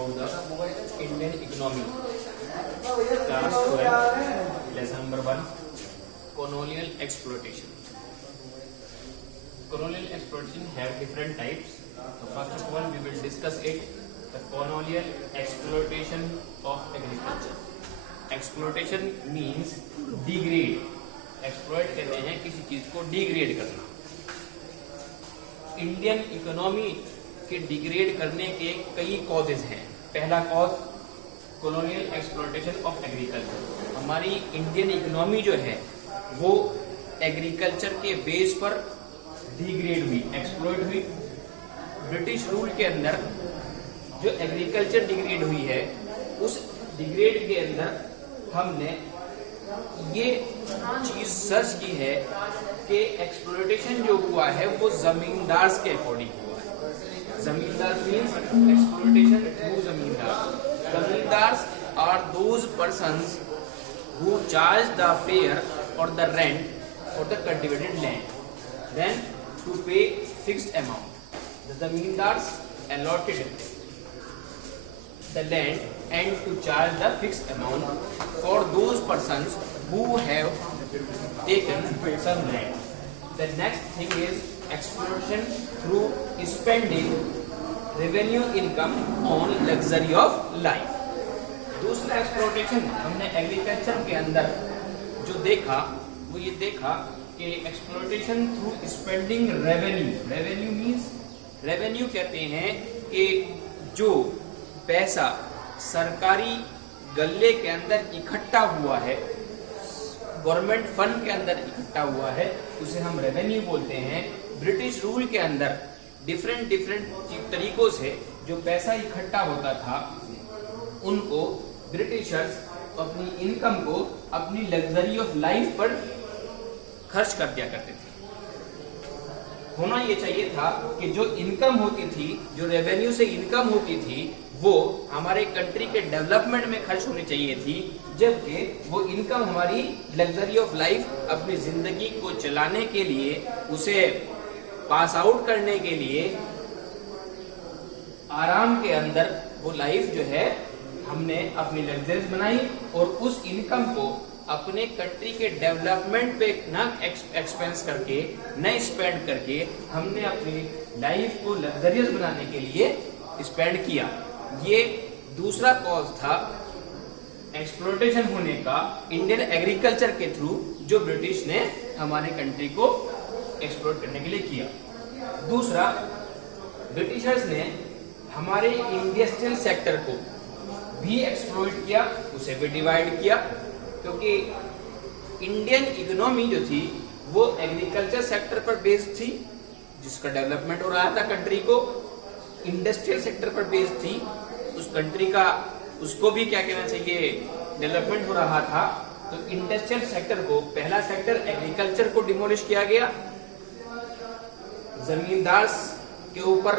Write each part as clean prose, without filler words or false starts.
about the Indian economy. Class 12, lesson number 1, colonial exploitation. Colonial exploitation have different types. So first of all, we will discuss it. The colonial exploitation of agriculture. Exploitation means degrade. Exploit कहते हैं किसी चीज को degrade करना. Indian economy के degrade करने के कई कॉजेज हैं. पहला cause colonial exploitation of agriculture. हमारी इंडियन इकोनॉमी जो है वो एग्रीकल्चर के बेस पर डिग्रेड हुई, एक्सप्लॉइट हुई. ब्रिटिश रूल के अंदर जो एग्रीकल्चर डिग्रेड हुई है उस डिग्रेड के अंदर हमने ये चीज सर्च की है कि एक्सप्लॉयटेशन जो हुआ है वो जमींदार के अकॉर्डिंग हुआ है. जमींदार means exploitation through zamindar. Zamindar are those persons who charge the fare और the rent for the cultivated land, then to pay fixed amount. The zamindars allotted the land and to charge the fixed amount for those persons who have taken some land. The next thing is exploitation through spending revenue income on luxury of life. दूसरा exploitation हमने agriculture के अंदर जो देखा वो ये देखा कि exploitation through spending revenue. Revenue means, revenue कहते हैं कि जो पैसा सरकारी गल्ले के अंदर इकट्ठा हुआ है, गवर्नमेंट फंड के अंदर इकट्ठा हुआ है, उसे हम रेवेन्यू बोलते हैं. ब्रिटिश रूल के अंदर डिफरेंट तरीकों से जो पैसा इकट्ठा होता था उनको ब्रिटिशर्स अपनी इनकम को अपनी लग्जरी ऑफ लाइफ पर खर्च कर दिया करते थे. होना ये चाहिए था कि जो इनकम होती थी, जो रेवेन्यू से इनकम होती थी, वो हमारे कंट्री के डेवलपमेंट में खर्च होनी चाहिए थी, जबकि वो इनकम हमारी लग्जरी ऑफ लाइफ, अपनी जिंदगी को चलाने के लिए, उसे पास आउट करने के लिए, आराम के अंदर वो लाइफ जो है हमने अपनी लग्जरीज बनाई और उस इनकम को अपने कंट्री के डेवलपमेंट पे न एक्सपेंस करके, न स्पेंड करके, हमने अपनी लाइफ को लग्जरियस बनाने के लिए स्पेंड किया. ये दूसरा कॉज था एक्सप्लॉयटेशन होने का इंडियन एग्रीकल्चर के थ्रू, जो ब्रिटिश ने हमारे कंट्री को एक्सप्लॉयट करने के लिए किया. दूसरा, ब्रिटिशर्स ने हमारे इंडस्ट्रियल सेक्टर को भी एक्सप्लॉयट किया, उसे भी डिवाइड किया, क्योंकि इंडियन इकोनॉमी जो थी वो एग्रीकल्चर सेक्टर पर बेस्ड थी, जिसका डेवलपमेंट हो रहा था कंट्री को. इंडस्ट्रियल सेक्टर पर बेस्ड थी, उस कंट्री का, उसको भी क्या कहना चाहिए, डेवलपमेंट हो रहा था. तो इंडस्ट्रियल सेक्टर को, पहला सेक्टर एग्रीकल्चर को डिमोलिश किया गया, जमींदार के ऊपर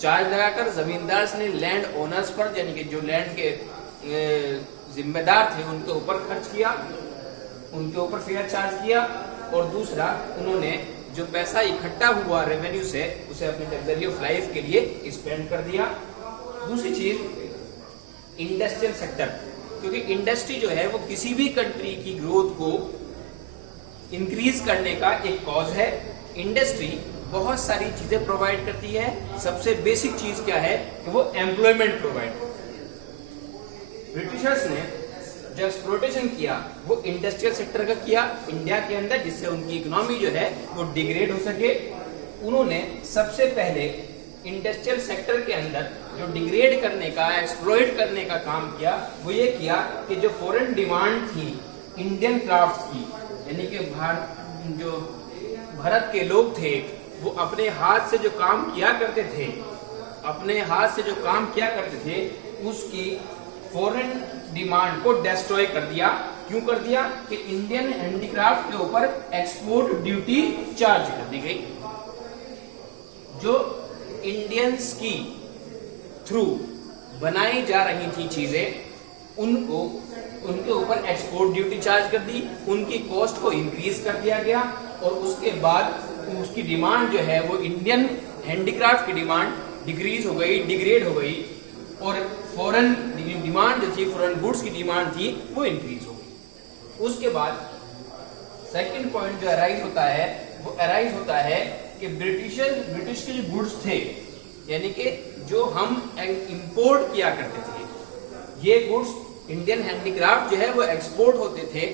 चार्ज लगाकर जमींदार ने लैंड ओनर्स पर, यानी कि जो लैंड के जिम्मेदार थे उनके ऊपर खर्च किया, उनके ऊपर फेयर चार्ज किया. और दूसरा, उन्होंने जो पैसा इकट्ठा हुआ रेवेन्यू से, उसे अपनी लग्जरी ऑफ लाइफ के लिए स्पेंड कर दिया. दूसरी चीज, इंडस्ट्रियल सेक्टर, क्योंकि इंडस्ट्री जो है वो किसी भी कंट्री की ग्रोथ को इंक्रीज करने का एक कॉज है. इंडस्ट्री बहुत सारी चीजें प्रोवाइड करती है. सबसे बेसिक चीज क्या है कि वो एम्प्लॉयमेंट प्रोवाइड. ब्रिटिशर्स ने जो एक्सप्लॉयटेशन किया वो इंडस्ट्रियल सेक्टर का किया इंडिया के अंदर, जिससे उनकी इकोनॉमी जो है वो डिग्रेड हो सके. उन्होंने सबसे पहले इंडस्ट्रियल सेक्टर के अंदर जो डिग्रेड करने का, एक्सप्लॉइट करने का काम किया, वो ये किया कि जो फॉरेन डिमांड थी इंडियन क्राफ्ट की, यानी कि जो भारत के लोग थे वो अपने हाथ से जो काम किया करते थे, अपने हाथ से जो काम किया करते थे, उसकी फॉरेन डिमांड को डिस्ट्रॉय कर दिया. क्यों कर दिया कि इंडियन हैंडीक्राफ्ट के ऊपर एक्सपोर्ट ड्यूटी चार्ज कर दी गई. जो इंडियंस की थ्रू बनाई जा रही थी चीजें, उनको उनके ऊपर एक्सपोर्ट ड्यूटी चार्ज कर दी, उनकी कॉस्ट को इंक्रीज कर दिया गया. और उसके बाद उसकी डिमांड जो है वो इंडियन हैंडीक्राफ्ट की डिमांड डिक्रीज हो गई, डिग्रेड हो गई. और फॉरेन डिमांड जो थी, फॉरेन गुड्स की डिमांड थी, वो इंक्रीज हो गई। उसके बाद सेकंड पॉइंट जो अराइज होता है वो अराइज होता है कि ब्रिटिश के जो गुड्स थे, यानी कि जो हम इंपोर्ट किया करते थे, ये गुड्स इंडियन हैंडीक्राफ्ट जो है वो एक्सपोर्ट होते थे,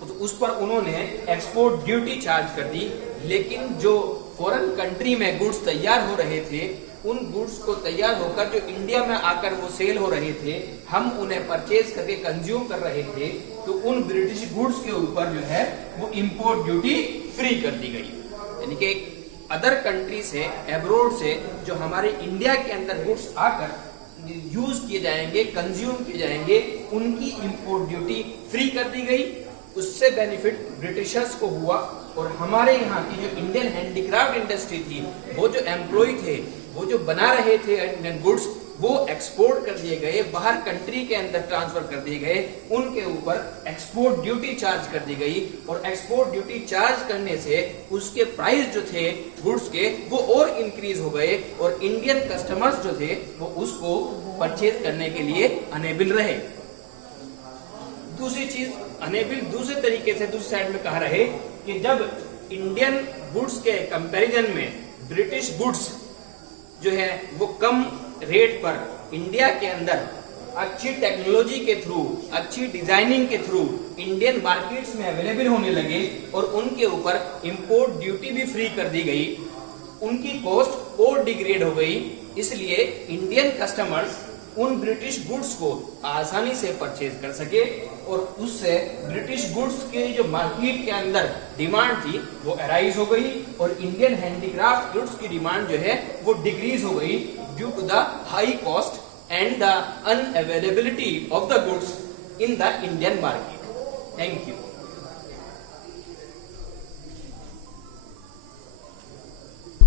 तो उस पर उन्होंने एक्सपोर्ट ड्यूटी चार्ज कर दी। लेकिन जो फॉरेन कंट्री में गुड्स तैयार हो रहे थे, उन गुड्स को तैयार होकर जो इंडिया में आकर वो सेल हो रहे थे, हम उन्हें परचेज करके कंज्यूम कर रहे थे, तो उन ब्रिटिश गुड्स के ऊपर जो है वो इंपोर्ट ड्यूटी फ्री कर दी गई। यानी कि अदर कंट्री से, एब्रोड से जो हमारे इंडिया के अंदर गुड्स आकर यूज किए जाएंगे, कंज्यूम किए जाएंगे, उनकी इंपोर्ट ड्यूटी फ्री कर दी गई। उससे बेनिफिट ब्रिटिशर्स को हुआ और हमारे यहाँ की जो इंडियन हैंडीक्राफ्ट इंडस्ट्री थी, वो जो एम्प्लॉय थे, वो जो बना रहे थे इंडियन गुड्स, वो एक्सपोर्ट कर दिए गए, बाहर कंट्री के अंदर ट्रांसफर कर दिए गए, उनके ऊपर एक्सपोर्ट ड्यूटी चार्ज कर दी गई। और एक्सपोर्ट ड्यूटी चार्ज करने से उसके प्राइस जो थे गुड्स के, वो और इंक्रीज हो गए और इंडियन कस्टमर्स जो थे वो उसको परचेज करने के लिए अनेबल रहे। दूसरी चीज, अनेबल दूसरे तरीके से दूसरी साइड में कहा रहे कि जब इंडियन गुड्स के कंपैरिजन में ब्रिटिश गुड्स जो है वो कम रेट पर इंडिया के अंदर अच्छी टेक्नोलॉजी के थ्रू, अच्छी डिजाइनिंग के थ्रू इंडियन मार्केट्स में अवेलेबल होने लगे और उनके ऊपर इंपोर्ट ड्यूटी भी फ्री कर दी गई, उनकी कॉस्ट और डिग्रेड हो गई। इसलिए इंडियन कस्टमर्स उन ब्रिटिश गुड्स को आसानी से परचेज कर सके और उससे ब्रिटिश गुड्स के जो मार्केट के अंदर डिमांड थी वो अराइज हो गई और इंडियन हैंडीक्राफ्ट गुड्स की डिमांड जो है वो डिक्रीज हो गई due to the high cost and the unavailability of the goods in the Indian market. Thank you.